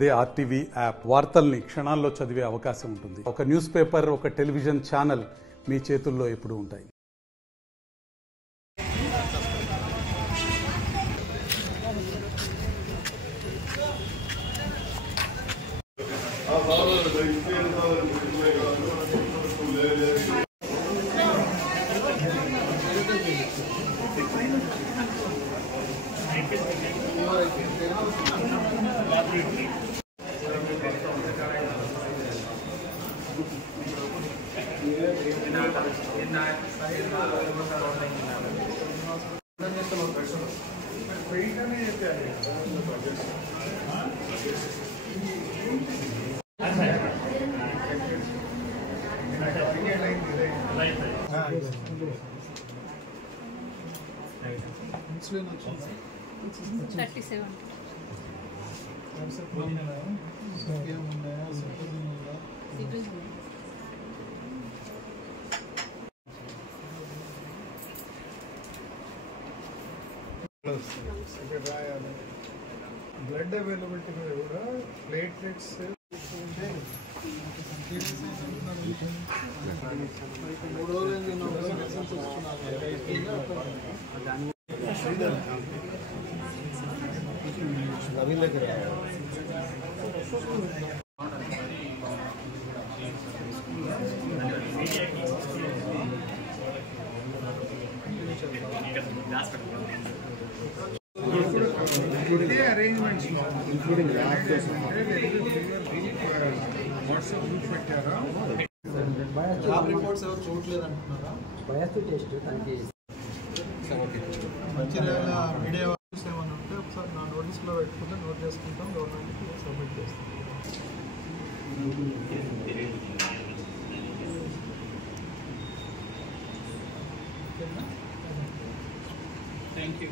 అదే RTV app వార్తల్ని క్షణాల్లో చదివే అవకాశం ఉంటుంది. ఒక న్యూస్ పేపర్, ఒక టెలివిజన్ ఛానల్ మీ చేతుల్లో ఎప్పుడూ ఉంటాయి. బ్లడ్ అవైలబిలిటీ మీద కూడా ప్లేట్లెట్స్ మూడు రోజులు రవి దగ్గర అరేంజ్మెంట్స్ ఇంక్లూడింగ్ వాట్సాప్ గ్రూప్ పెట్టారా? ల్యాబ్ రిపోర్ట్స్ ఎవరు చూడలేదు అంటున్నారా? మంచిర్యాల మీడియా వాల్యూస్ ఏమైనా ఉంటే ఒకసారి నా నోటీస్లో పెట్టుకుంటే నోట్ చేసుకుంటాం, గవర్నమెంట్కి సబ్మిట్ చేస్తాం. Thank you.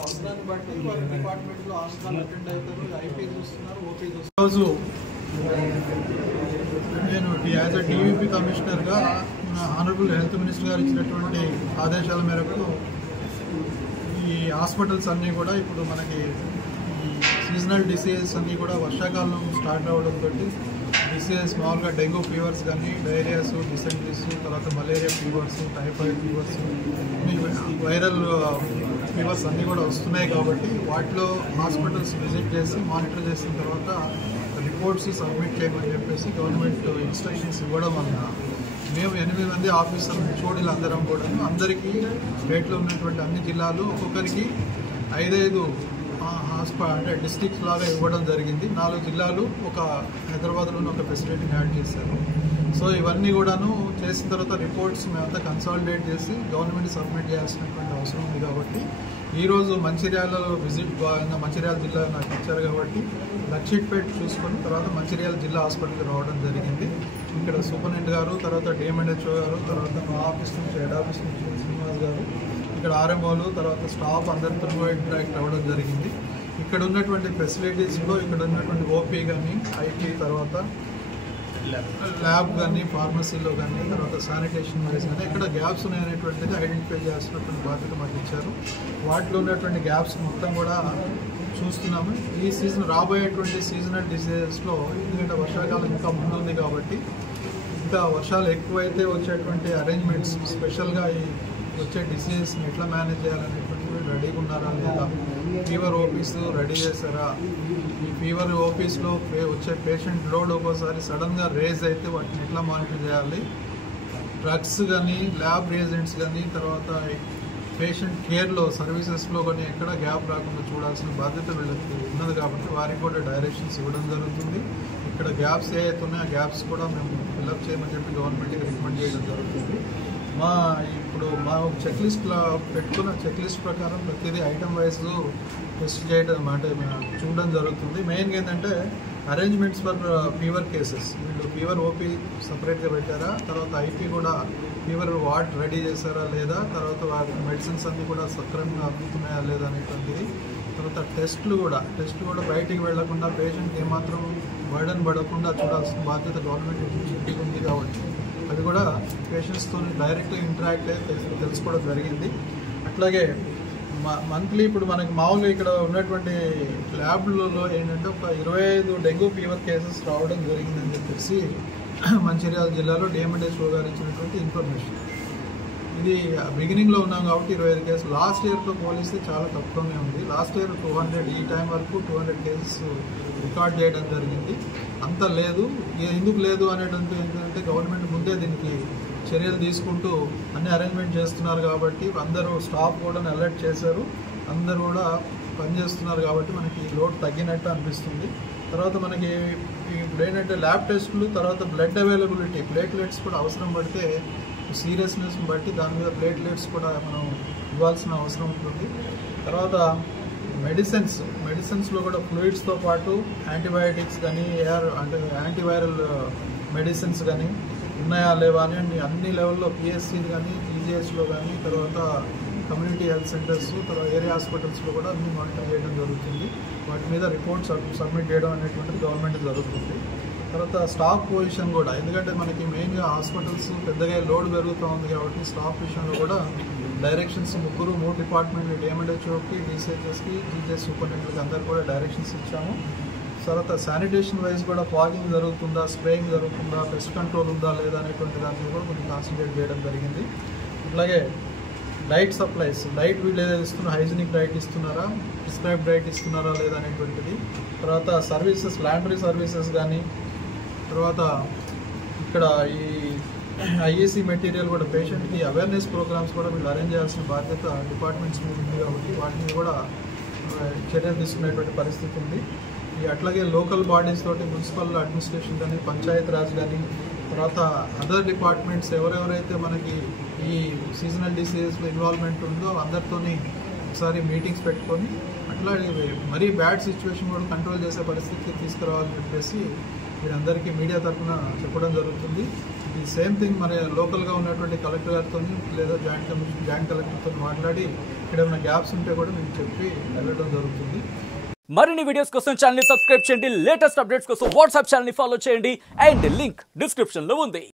అవసరాన్ని బట్టి వారి డిపార్ట్మెంట్లో హాస్పిటల్ అటెండ్ అవుతారు, ఐపీ చూస్తున్నారు, ఓపీ చూస్తున్నారు. ఈరోజు నేను యాజ్ అ డివిపి కమిషనర్గా ఆనరబుల్ హెల్త్ మినిస్టర్ గారు ఇచ్చినటువంటి ఆదేశాల మేరకు ఈ హాస్పిటల్స్ అన్నీ కూడా ఇప్పుడు మనకి ఈ సీజనల్ డిసీజెస్ అన్నీ కూడా వర్షాకాలం స్టార్ట్ అవ్వడంతో డిసీజెస్ మామూలుగా డెంగ్యూ ఫీవర్స్ కానీ, డైరియాస్, డిసెంట్రీస్, తర్వాత malaria fevers, typhoid fevers, viral fevers అన్నీ కూడా వస్తున్నాయి. కాబట్టి వాటిలో హాస్పిటల్స్ విజిట్ చేసి మానిటర్ చేసిన తర్వాత రిపోర్ట్స్ సబ్మిట్ చేయమని చెప్పేసి గవర్నమెంట్ ఇన్స్ట్రక్షన్స్ ఇవ్వడం వల్ల మేము 8 మంది ఆఫీసర్లు హెచ్ఓడీలు అందరం కూడా అందరికీ స్టేట్లో ఉన్నటువంటి అన్ని జిల్లాలు ఒక్కొక్కరికి 5 అంటే డిస్ట్రిక్ట్స్ లాగా ఇవ్వడం జరిగింది. 4 జిల్లాలు ఒక హైదరాబాద్లోని ఒక ఫెసిలిటీని యాడ్ చేశారు. సో ఇవన్నీ కూడాను చేసిన తర్వాత రిపోర్ట్స్ మేమంతా కన్సాలిడేట్ చేసి గవర్నమెంట్ సబ్మిట్ చేయాల్సినటువంటి అవసరం ఉంది. కాబట్టి ఈరోజు మంచిర్యాల విజిట్ భాగంగా మంచిర్యాల జిల్లా నాకు ఇచ్చారు కాబట్టి లక్షిట్పేట చూసుకొని తర్వాత మంచిర్యాల జిల్లా హాస్పిటల్కి రావడం జరిగింది. ఇక్కడ సూపరింటెండెంట్ గారు, తర్వాత డిఎంఎన్హెచ్ఓ గారు, తర్వాత మా ఆఫీస్ నుంచి హెడ్ ఆఫీస్ నుంచి శ్రీనివాస్ గారు, ఇక్కడ ఆర్ఎంఓలు, తర్వాత స్టాఫ్ అందరితో ఇంటరాక్ట్ అవ్వడం జరిగింది. ఇక్కడ ఉన్నటువంటి ఫెసిలిటీస్లో ఇక్కడ ఉన్నటువంటి ఓపీ కానీ, ఐటీ, తర్వాత ల్యాబ్ కానీ, ఫార్మసీలో కానీ, తర్వాత శానిటేషన్ వైజ్ కానీ ఇక్కడ గ్యాప్స్ ఉన్నాయనేటువంటిది ఐడెంటిఫై చేస్తున్నటువంటి బాధ్యత మాకు ఇచ్చారు. వాటిలో ఉన్నటువంటి గ్యాప్స్ మొత్తం కూడా చూస్తున్నాము. ఈ సీజన్ రాబోయేటువంటి సీజనల్ డిసీజెస్లో ఎందుకంటే వర్షాకాలం ఇంకా ముందుంది కాబట్టి ఇంకా వర్షాలు ఎక్కువైతే వచ్చేటువంటి అరేంజ్మెంట్స్ స్పెషల్గా ఈ వచ్చే డిసీజెస్ని ఎట్లా మేనేజ్ చేయాలనేటువంటివి రెడీగా ఉన్నారా లేదా, ఫీవర్ ఓపీస్ రెడీ చేశారా, ఈ ఫీవర్ ఓపీస్లో వచ్చే పేషెంట్ లోడ్ ఒక్కోసారి సడన్గా రేజ్ అయితే వాటిని ఎట్లా మానిటర్ చేయాలి, డ్రగ్స్ కానీ, ల్యాబ్ రియేజెంట్స్ కానీ, తర్వాత పేషెంట్ కేర్లో సర్వీసెస్లో కానీ ఎక్కడ గ్యాప్ రాకుండా చూడాల్సిన బాధ్యత వీళ్ళకి ఉన్నది. కాబట్టి వారికి కూడా డైరెక్షన్స్ ఇవ్వడం జరుగుతుంది. ఇక్కడ గ్యాప్స్ ఏవైతే ఉన్నాయో ఆ గ్యాప్స్ కూడా మేము ఫిల్అప్ చేయమని చెప్పి గవర్నమెంట్కి రికమెండ్ చేయడం జరుగుతుంది. ఇప్పుడు మా చెక్ లిస్ట్లో పెట్టుకున్న చెక్ లిస్ట్ ప్రకారం ప్రతిదీ ఐటమ్ వైజ్ టెస్ట్ చేయడం అంటే చూడడం జరుగుతుంది. మెయిన్గా ఏంటంటే అరేంజ్మెంట్స్ ఫర్ ఫీవర్ కేసెస్, వీళ్ళు ఫీవర్ ఓపీ సపరేట్గా పెట్టారా, తర్వాత ఐపీ కూడా ఫీవర్ వార్డ్ రెడీ చేశారా లేదా, తర్వాత వాటి మెడిసిన్స్ అన్నీ కూడా సక్రమంగా అందుతున్నాయా లేదా అనేటువంటిది, తర్వాత టెస్టులు కూడా బయటికి వెళ్లకుండా పేషెంట్ ఏమాత్రం బర్డన్ పడకుండా చూడాల్సిన బాధ్యత గవర్నమెంట్ ఉంది కాబట్టి అది కూడా పేషెంట్స్తో డైరెక్ట్గా ఇంటరాక్ట్ అయ్యి తెలుసుకోవడం జరిగింది. అట్లాగే మంత్లీ ఇప్పుడు మనకి మామూలుగా ఇక్కడ ఉన్నటువంటి ల్యాబ్లలో ఏంటంటే ఒక 25 డెంగ్యూ ఫీవర్ కేసెస్ రావడం జరిగిందని చెప్పేసి మంచిర్యాల జిల్లాలో డిఎంఎన్హెచ్ఓ గారు ఇచ్చినటువంటి ఇన్ఫర్మేషన్. ఇది బిగినింగ్లో ఉన్నాం కాబట్టి 25 కేసులు. లాస్ట్ ఇయర్తో పోలిస్తే చాలా తక్కువనే ఉంది. లాస్ట్ ఇయర్ 200, ఈ టైం వరకు 200 కేసెస్ రికార్డ్ చేయడం జరిగింది. అంత లేదు. ఎందుకు లేదు అనేటువంటి ఏంటంటే గవర్నమెంట్ ముందే దీనికి చర్యలు తీసుకుంటూ అన్ని అరేంజ్మెంట్ చేస్తున్నారు కాబట్టి అందరూ స్టాఫ్ కూడా అలర్ట్ చేశారు. అందరూ కూడా పనిచేస్తున్నారు కాబట్టి మనకి లోడ్ తగ్గినట్టు అనిపిస్తుంది. తర్వాత మనకి ఇప్పుడు ఏంటంటే ల్యాబ్ టెస్టులు, తర్వాత బ్లడ్ అవైలబిలిటీ, ప్లేట్లెట్స్ కూడా అవసరం పడితే సీరియస్నెస్ని బట్టి దాని మీద ప్లేట్లెట్స్ కూడా మనం ఇవ్వాల్సిన అవసరం ఉంటుంది. తర్వాత మెడిసిన్స్లో కూడా ఫ్లూయిడ్స్తో పాటు యాంటీబయాటిక్స్ కానీ అంటే యాంటీవైరల్ మెడిసిన్స్ కానీ ఉన్నాయా లేవా అని అన్ని లెవెల్లో పిఎస్సీలు కానీ జీజీఎస్లో కానీ తర్వాత కమ్యూనిటీ హెల్త్ సెంటర్స్ తర్వాత ఏరియా హాస్పిటల్స్లో కూడా అన్ని మానిటర్ చేయడం జరుగుతుంది. వాటి మీద రిపోర్ట్స్ సబ్మిట్ చేయడం అనేటువంటిది గవర్నమెంట్ జరుగుతుంది. తర్వాత స్టాఫ్ పొజిషన్ కూడా, ఎందుకంటే మనకి మెయిన్గా హాస్పిటల్స్ పెద్దగా లోడ్ పెరుగుతూ ఉంది కాబట్టి స్టాఫ్ విషయంలో కూడా డైరెక్షన్స్ 3 డిపార్ట్మెంట్లు డిఎంఎన్హెచ్ఓకి, డిసిహెచ్ఎస్కి, జీజీఎస్ సూపరింటెండెంట్కి అందరు కూడా డైరెక్షన్స్ ఇచ్చాము. తర్వాత శానిటేషన్ వైజ్ కూడా ఫాగింగ్ జరుగుతుందా, స్ప్రేయింగ్ జరుగుతుందా, పెస్ట్ కంట్రోల్ ఉందా లేదా అనేటువంటి దాన్ని కూడా కొంచెం కాన్సన్ట్రేట్ చేయడం జరిగింది. అట్లాగే డైట్ సప్లైస్, డైట్ వీళ్ళు ఏదైతే ఇస్తున్నారో హైజీనిక్ డైట్ ఇస్తున్నారా, ప్రిస్క్రైబ్ డైట్ ఇస్తున్నారా లేదా అనేటువంటిది. తర్వాత సర్వీసెస్, లాండ్రీ సర్వీసెస్ కానీ, తర్వాత ఇక్కడ ఈ ఐఏసీ మెటీరియల్ కూడా పేషెంట్కి అవేర్నెస్ ప్రోగ్రామ్స్ కూడా వీళ్ళు అరేంజ్ చేయాల్సిన బాధ్యత డిపార్ట్మెంట్స్ మీద ఉంది కాబట్టి వాటిని కూడా చర్యలు తీసుకునేటువంటి పరిస్థితి ఉంది. అట్లాగే లోకల్ బాడీస్ తోటి మున్సిపల్ అడ్మినిస్ట్రేషన్ కానీ, పంచాయత్ రాజ్ కానీ, తర్వాత అదర్ డిపార్ట్మెంట్స్ ఎవరెవరైతే మనకి ఈ సీజనల్ డిసీజెస్లో ఇన్వాల్వ్మెంట్ ఉందో అందరితోని ఒకసారి మీటింగ్స్ పెట్టుకొని అట్లాగే మరీ బ్యాడ్ సిచ్యువేషన్ కూడా కంట్రోల్ చేసే పరిస్థితికి తీసుకురావాలని చెప్పేసి వీరందరికీ మీడియా తరఫున చెప్పడం జరుగుతుంది. ఈ సేమ్ థింగ్ మన లోకల్గా ఉన్నటువంటి కలెక్టర్ గారితో లేదా జాయింట్ కలెక్టర్తో మాట్లాడి ఇక్కడ ఏమైనా గ్యాప్స్ ఉంటే కూడా మీకు చెప్పి వెళ్ళడం జరుగుతుంది. మరిన్ని వీడియోస్ కోసం ఛానల్ ని సబ్స్క్రైబ్ చేయండి. లేటెస్ట్ అప్డేట్స్ కోసం వాట్సాప్ ఛానల్ ని ఫాలో చేయండి. అండ్ లింక్ డిస్క్రిప్షన్ లో ఉంది.